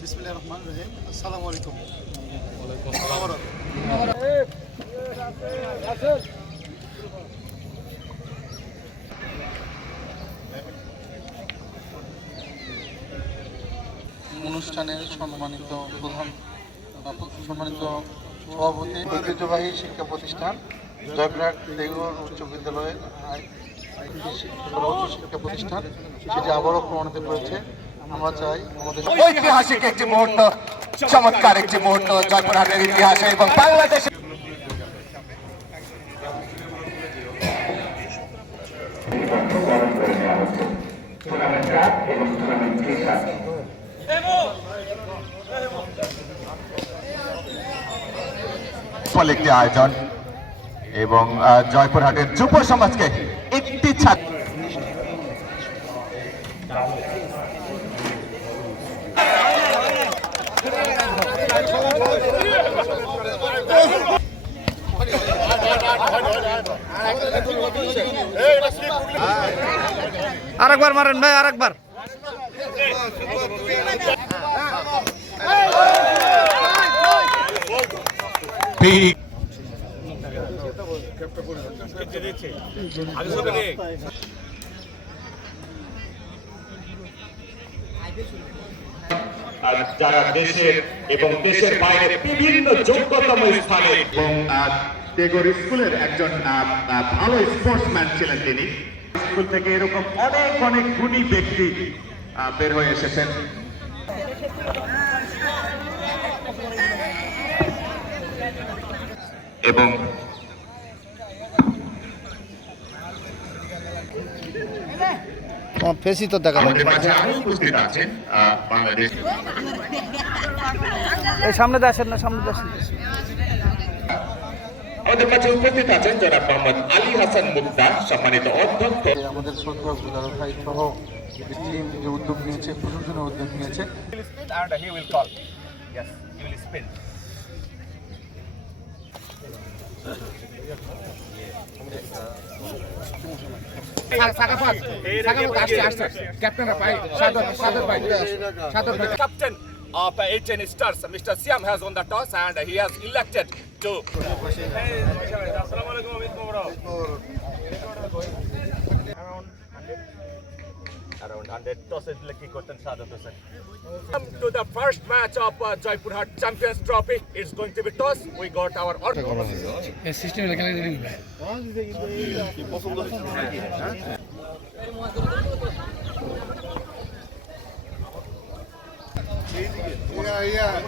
বিসমিল্লাহির রহমানির রহিম। আসসালামু আলাইকুম। অনুষ্ঠানের সম্মানিত সভাপতি, ঐতিহ্যবাহী শিক্ষা প্রতিষ্ঠান জয়পুরহাট টেগোর উচ্চ বিদ্যালয়ের উচ্চ শিক্ষা প্রতিষ্ঠান সেটি আবারও প্রমাণিত করেছে। আমরা চাই আমাদের ঐতিহাসিক একটি মুহূর্ত, চমৎকার একটি মুহূর্ত জয়পুরহাটের ইতিহাসে এবং বাংলাদেশে। একটি আয়োজন এবং জয়পুরহাটের যুব সমাজকে একটি ছাত্র আরেকবার মারেন ভাই, আরেকবার। যারা দেশের এবং দেশের বাইরে বিভিন্ন যোগ্যতম স্থানে এবং টেগোর স্কুলের একজন ভালো স্পোর্টসম্যান ছিলেন তিনি। স্কুল থেকে এরকম অনেক অনেক গুণী ব্যক্তি বের হয়ে এসেছেন। এবং ফেসি তো দেখা আমাদের মাঝে আরো উপস্থিত আছেন বাংলাদেশ। এই সামনে দিয়ে আসেন না, সামনে দিয়ে আসেন। আমাদের মাঝে উপস্থিত আছেন জনাব মোহাম্মদ আলী হাসান মুক্তা, সম্মানিত অধ্যক্ষ। আমাদের শ্রদ্ধা গুলার ভাই সহ টিম যে উদ্যোগ নিয়েছে, প্রশংসনীয় উদ্যোগ নিয়েছে। And he will call. Yes, he will spin. Captain of 18 Stars, Mr. Siam has won the toss and he has elected to. Around 100 tosses lucky cotton Sadat Hussain. Come to the first match of Jaipurhat Champions Trophy. It's going to be toss. We got our order. সিস্টেমে লেখা দিন ভাই। Yeah.